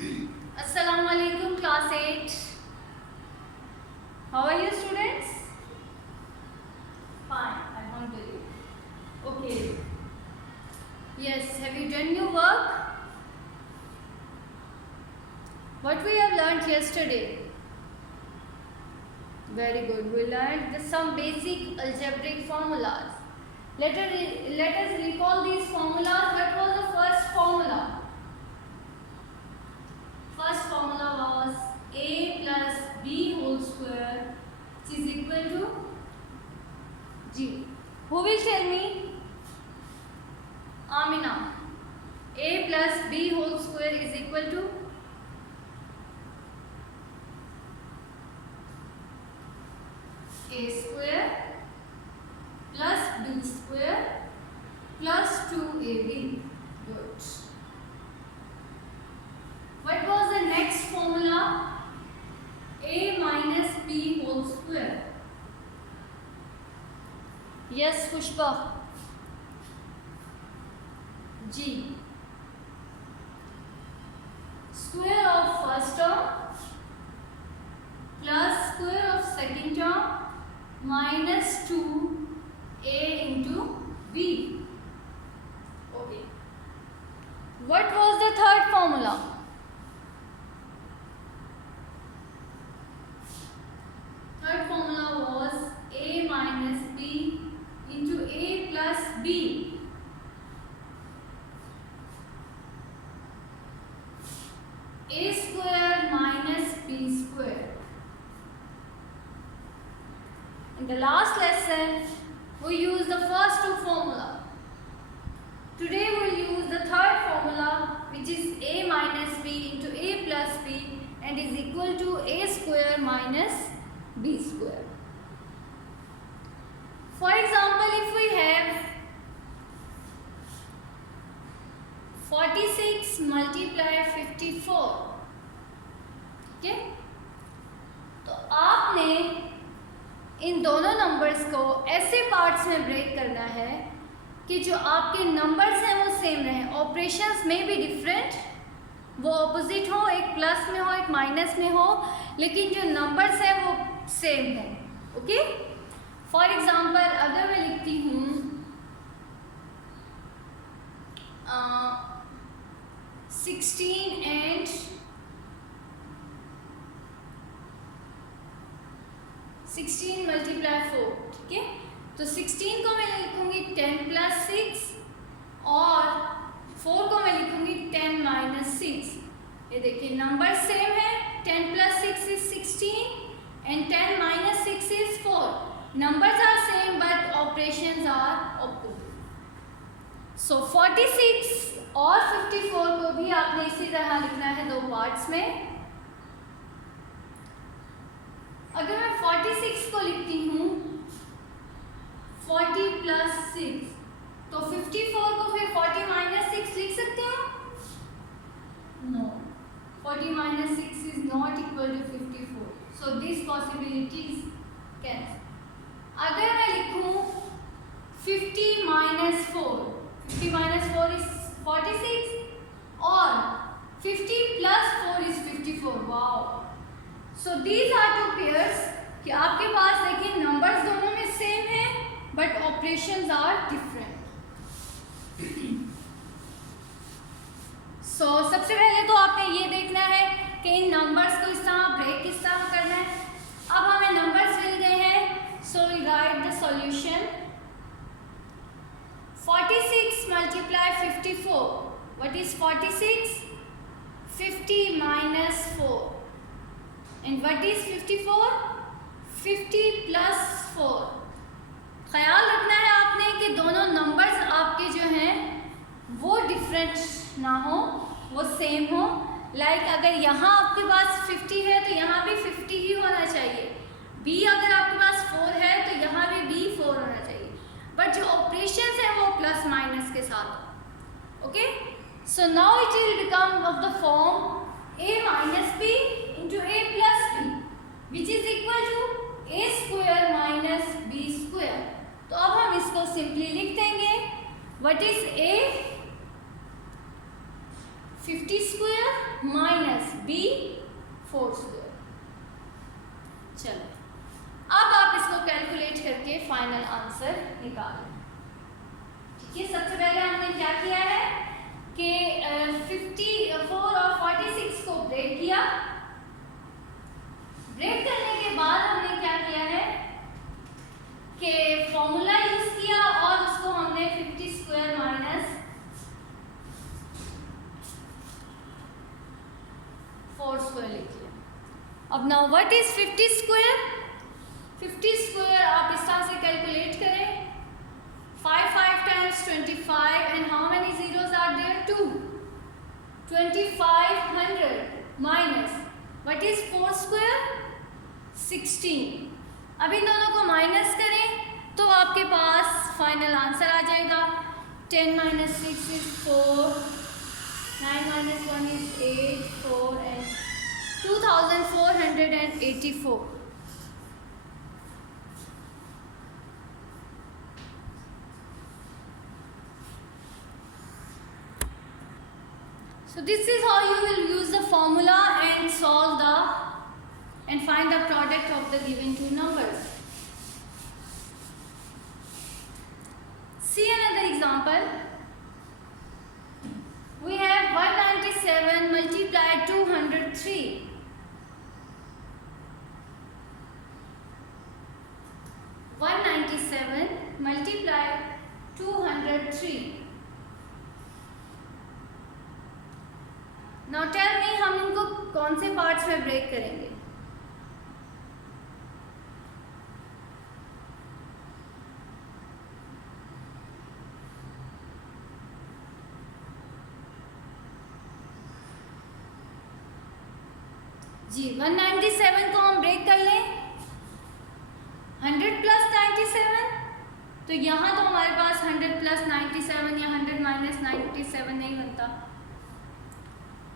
Assalamu alaikum, class 8. How are you, students? Fine, alhamdulillah. Okay. Yes, have you done your work? What we have learned yesterday? Very good. We learned some basic algebraic formulas. Let us recall these formulas. What was the first formula? First formula was a plus b whole square, which is equal to g. Who will tell me? Amina. A plus b whole square is equal to a square plus b square plus 2ab. Good. What was the next formula? A minus b whole square. Yes, Pushpa. G. Square of first term plus square of second term minus 2a into b. Okay. What was the third formula? Third formula was a minus b into a plus b. A square minus b square. In the last lesson, we used the first two formula. Today we will use the third formula, which is a minus b into a plus b and is equal to a square minus b square. For example, if we have 46 multiply 54, ठीक है, तो आपने इन दोनों numbers को ऐसे parts में break करना है कि जो आपके नंबर्स हैं वो सेम रहें. ऑपरेशंस में भी डिफरेंट, वो ऑपोजिट हो, एक प्लस में हो एक माइनस में हो, लेकिन जो नंबर्स हैं वो सेम हो. ओके. फॉर एग्जांपल अगर मैं लिखती हूँ 16 एंड 16 मल्टीप्लाई 4, ठीक है, तो 16 को मैं लिखूंगी 10 प्लस 6 और 4 को मैं लिखूंगी 10 माइनस 6. ये देखिए नंबर सेम है. 10 plus 6 is 16 and 10 minus 6 is 4. Numbers are same but operations are opposite. So 46 और 54 को भी आपने इसी तरह लिखना है दो पार्ट्स में. अगर मैं 46 को लिखती हूँ 40 प्लस 6, तो 54 को फिर 40 माइनस 6 लिख सकते हो? No. 40 minus 6 is not equal to 54. So this possibility is cancel. अगर मैं लिखूं 50 माइनस 4, 50 माइनस 4 इज 46 और 50 plus 4 is 54. Wow. So these are two pairs कि आपके पास देखिए नंबर्स दोनों में सेम है but operations are different. So सबसे पहले तो आपने ये देखना है कि इन नंबर्स को इस तरह ब्रेक किस तरह करना है. अब हमें नंबर्स मिल गए हैं. So we write the solution. 46 multiply 54. What is 46? 50 minus 4. And what is 54? 50 plus 4. ख्याल रखना है आपने कि दोनों नंबर्स आपके जो हैं वो डिफरेंट ना हो, वो सेम हो. लाइक अगर यहाँ आपके पास 50 है तो यहाँ भी 50 ही होना चाहिए. b अगर आपके पास 4 है तो यहाँ भी b 4 होना चाहिए. बट जो ऑपरेशंस हैं वो प्लस माइनस के साथ. Okay. So now it will become of the form a minus b into a plus b which is equal to a square minus b square. तो अब हम इसको सिंपली लिख देंगे. What is a? 50 square minus B 4 square. चलो अब आप इसको कैलकुलेट करके फाइनल आंसर निकालें। ठीक है, सबसे पहले हमने क्या किया है कि 54 और 46 को ब्रेक किया। ब्रेक करने के बाद हमने क्या किया है कि फॉर्मूला यूज किया और उसको हमने 50 स्क्वायर माइनस 4 स्क्वायर लिख लिया। अब now what is 50 square? 50 square आप इस तरह से कैलकुलेट करें, 5 times 25 and how many zeros are there? 2. 2500 minus what is 4 square? 16. अब इन दोनों को माइनस करें तो आपके पास फाइनल आंसर आ जाएगा। 10 minus 6 is 4, 9 minus 1 is 8, 4 and 2484. So this is how you will use the formula and solve and find the product of the given two numbers. See another example. We have 197 multiplied 203. 197 multiplied 203. Now tell me हम इनको कौन से parts में break करेंगे? जी 197 को हम break कर लें 100 प्लस 97, तो यहाँ तो हमारे पास 100 प्लस 97 या 100 माइनस 97 नहीं बनता।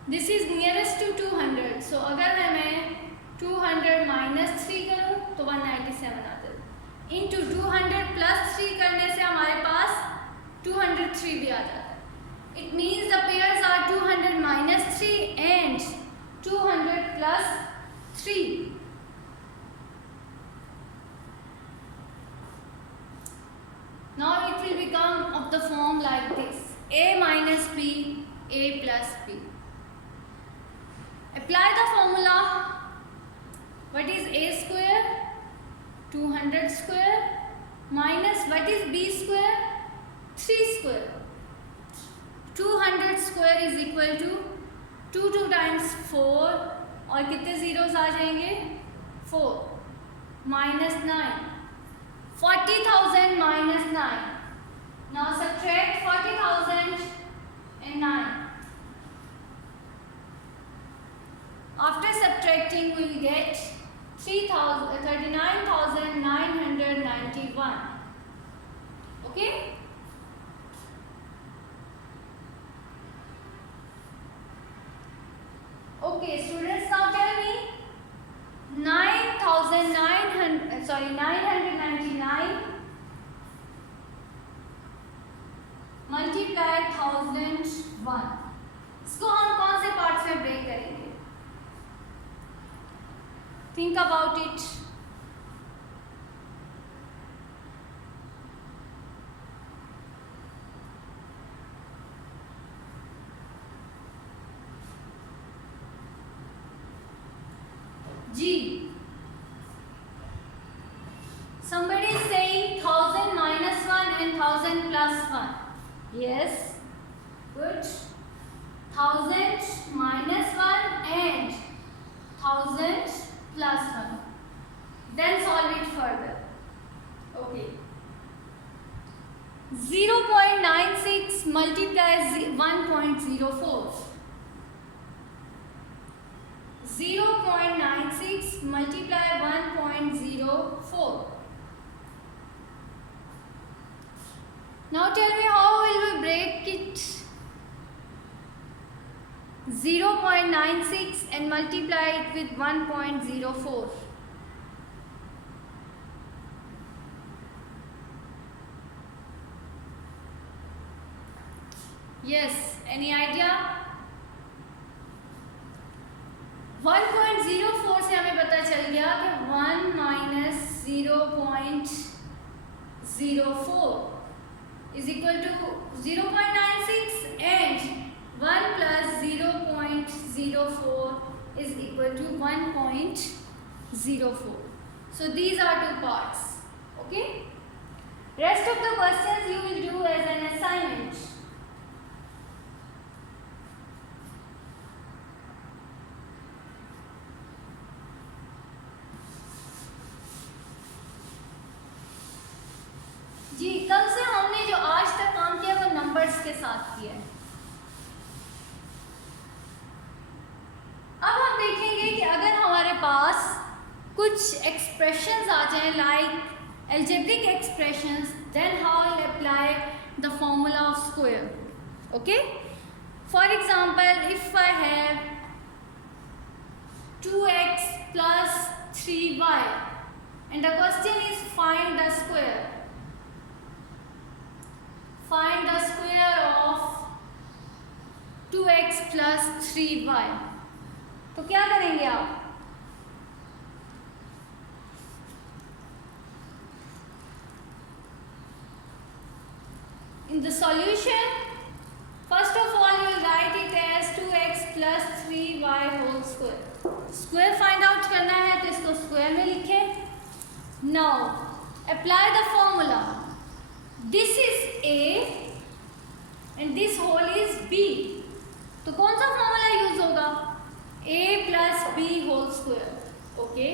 दिस इज नियरेस्ट टू 200, सो अगर मैं 200 माइनस 3 करूँ तो 197 आता है। इंटू 200 प्लस 3 करने से हमारे पास 203 भी आ जाता है। It means the pairs are 200 minus 3 and 200 plus 3. Now it will become of the form like this: a minus b, a plus b. Apply the formula. What is a square? 200 square minus what is b square? 3 square. 200 square is equal to 2 times 4 और कितने zeros आ जाएंगे? 4 minus 9, 40,000 minus 9. Now subtract 40,000 and 9. After subtracting we will get 39,991. Okay? Okay, students, now tell me 999 multiplied 1001. इसको हम कौन से parts में break करेंगे? Think about it. G. Somebody is saying 1000 minus 1 and 1000 plus 1. Yes. Good. 1000 minus 1 and 1000 plus 1. Then solve it further. Okay. 0.96 multiplies 1.04. 0.96 multiply 1.04. Now tell me how will we break it? 0.96 and multiply it with 1.04. Yes, any idea? 1.04 से हमें पता चल गया कि 1 minus 0.04 is equal to 0.96 and 1 plus 0.04 is equal to 1.04. So these are two parts. Okay. Rest of the questions you will do as an assignment. जी कल से हमने जो आज तक काम किया वो नंबर्स के साथ किया है। अब हम देखेंगे कि अगर हमारे पास कुछ एक्सप्रेशंस आ जाएं like algebraic expressions, then how I'll apply the formula of square. Okay, for example, if I have 2x plus 3y and the question is find the square of 2x plus 3y, तो क्या करेंगे आप? In the solution, first of all you will write it as 2x plus 3y whole square. Square find out करना है तो इसको square में लिखें. Now apply the formula. This is a and this whole is b. तो कौन सा formula use होगा? a plus b whole square. Okay,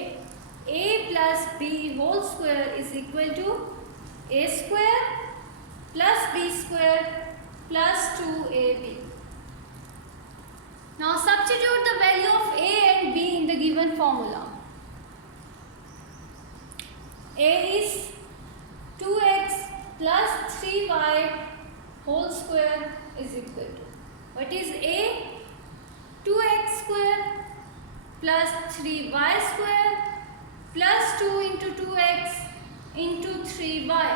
a plus b whole square is equal to a square plus b square plus 2ab. Now substitute the value of a and b in the given formula. A is 2x plus 3y whole square is equal to, what is a? 2x square plus 3y square plus 2 into 2x into 3y.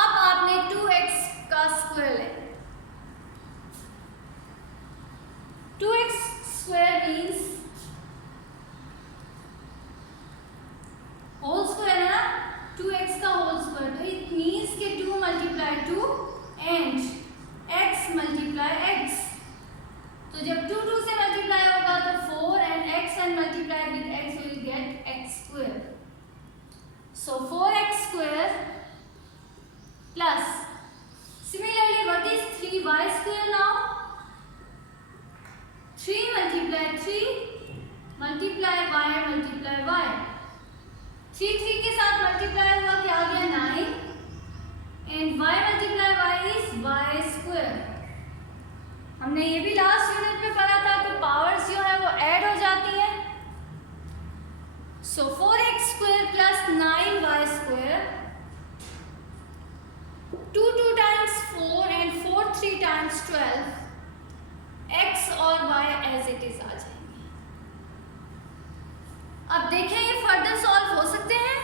अब आपने 2x का square ले, 2x square means whole square है ना, 2x का whole square, तो it means के 2 multiply 2 and x multiply x. तो जब 2 2 से मल्टीप्लाई होगा तो 4 and x and multiply with x will get x square. So 4x square plus, similarly what is 3y square now? 3 multiply 3 multiply y multiply y. 3 3 के साथ multiply हुआ क्या आ गया 9 and y multiply y is y square. हमने ये भी last unit में पढ़ा था कि पावर्स जो है वो ऐड हो जाती है. So 4x square plus 9y square, 2 2 times 4 and 4 3 times 12, x और y as it is आ जाएंगे. अब देखें ये फर्दर सॉल्व हो सकते हैं?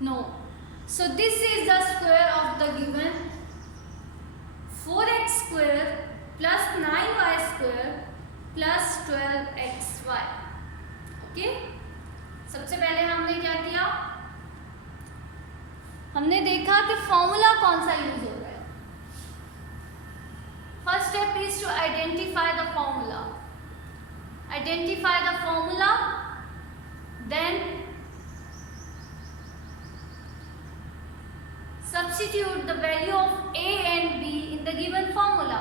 No. So this is the square of the given 4x square plus 9y square plus 12xy. Okay? सबसे पहले हमने क्या किया? हमने देखा कि फॉर्मूला कौन सा यूज हो रहा है. First step is to identify the formula. Identify the formula, then substitute the value of a and b in the given formula.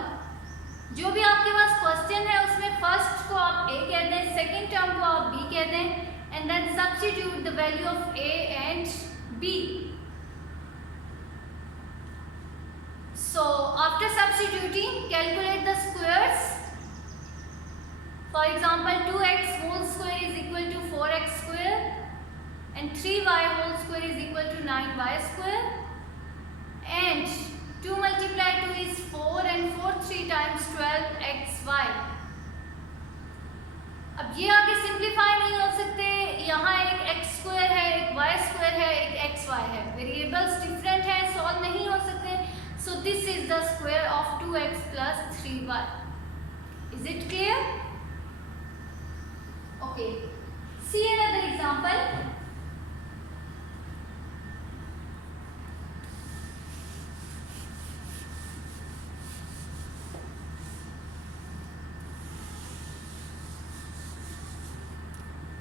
जो भी आपके पास क्वेश्चन है उसमें फर्स्ट को आप a कह दें, सेकेंड टर्म को आप b कह दें, and then substitute the value of a and b. So after substituting, calculate the squares. For example, 2x whole square is equal to 4x square and 3y whole square is equal to 9y square, and 2 multiply 2 is 4 and 4 3 times 12xy. अब ये आगे simplify नहीं हो सकते, यहाँ एक x square है, एक y स्क्वायर है, एक xy है, वेरिएबल्स डिफरेंट है, सॉल्व नहीं हो सकते. So this is is the square of 2x plus 3y. Is it clear? Okay. See another example.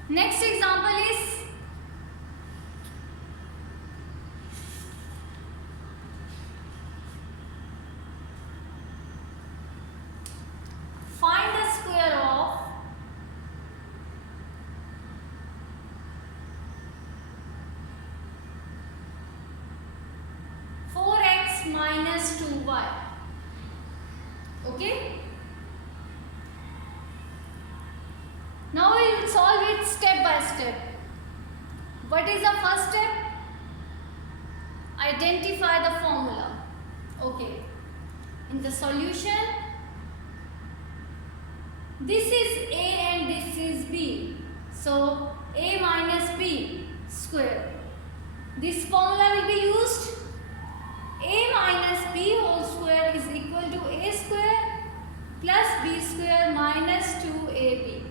Next example is find the square of 4x minus 2y. Okay. Now we will solve it step by step. What is the first step? Identify the formula. Okay. In the solution, this is a and this is b. So a minus b square. This formula will be used. A minus b whole square is equal to a square plus b square minus 2ab.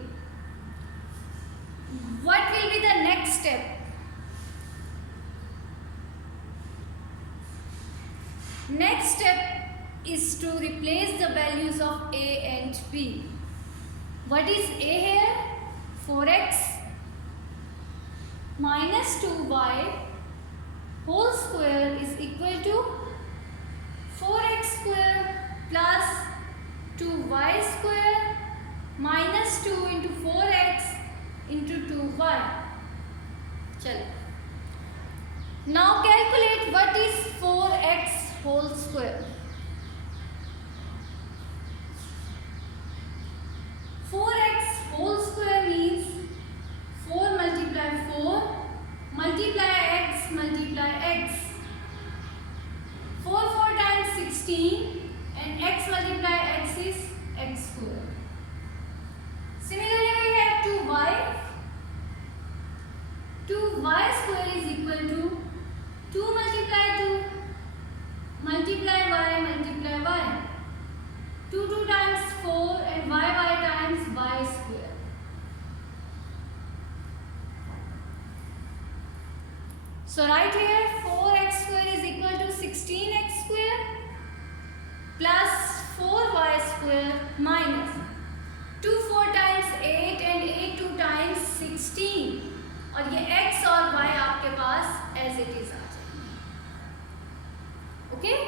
What will be the next step? Next step is to replace the values of a and b. What is a here? 4x minus 2y whole square is equal to 4x square plus 2y square minus 2 into 4x into 2y. Chalo. Now calculate what is 4x whole square. 4x whole square means 4 multiply 4 multiply x multiply x. 4 times 16 and x multiply x is x square. Similarly, we have 2y. 2y square is equal to 2 multiply 2 multiply y multiply y. 2 times 4 and y times y square. So right here 4x square is equal to 16x square plus 4y square minus 2 4 times 8 and 8 2 times 16 और ये x और y आपके पास as it is आ जाएंगे. Okay?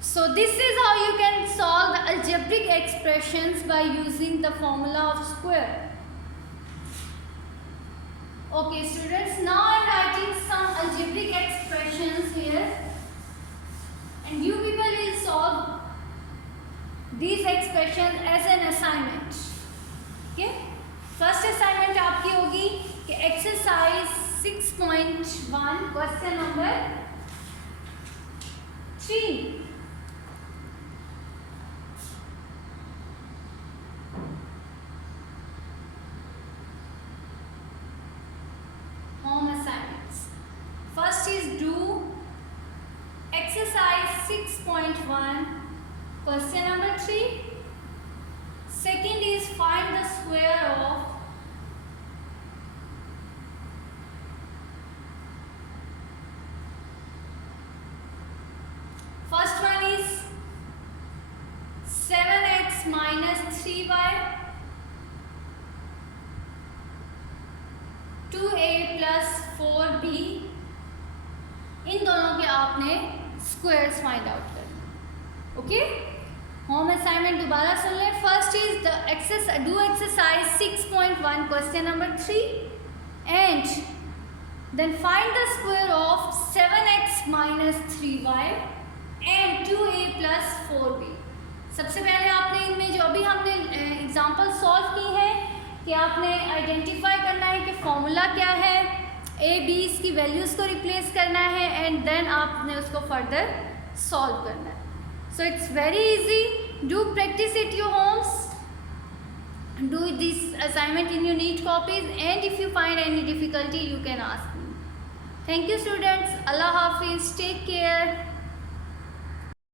So this is how you can solve the algebraic expressions by using the formula of square. Okay students, now I am writing some algebraic expressions here and you people will solve these expressions as an assignment. Okay? First assignment आपकी होगी कि exercise 6.1 question number 3. Home assignments. First is do exercise 6.1 question number 3. Second is find the square of first one is 7x minus 3y 2a plus 4b. इन दोनों के आपने squares find out करना. Okay, home assignment दोबारा सुन लें. First is the do exercise 6.1 question number 3 and then find the square of 7x minus 3y and 2a plus 4b. सबसे पहले आपने इनमें जो अभी हमने एग्जांपल सॉल्व की है कि आपने आइडेंटिफाई करना है कि फॉर्मूला क्या है, ए बी इसकी वैल्यूज़ को रिप्लेस करना है एंड देन आपने उसको फर्दर सॉल्व करना है. So it's very easy. Do practice it your homes. Do this assignment in your neat copies and if you find any difficulty you can ask me. Thank you students. अल्लाह हाफिज़. Take care.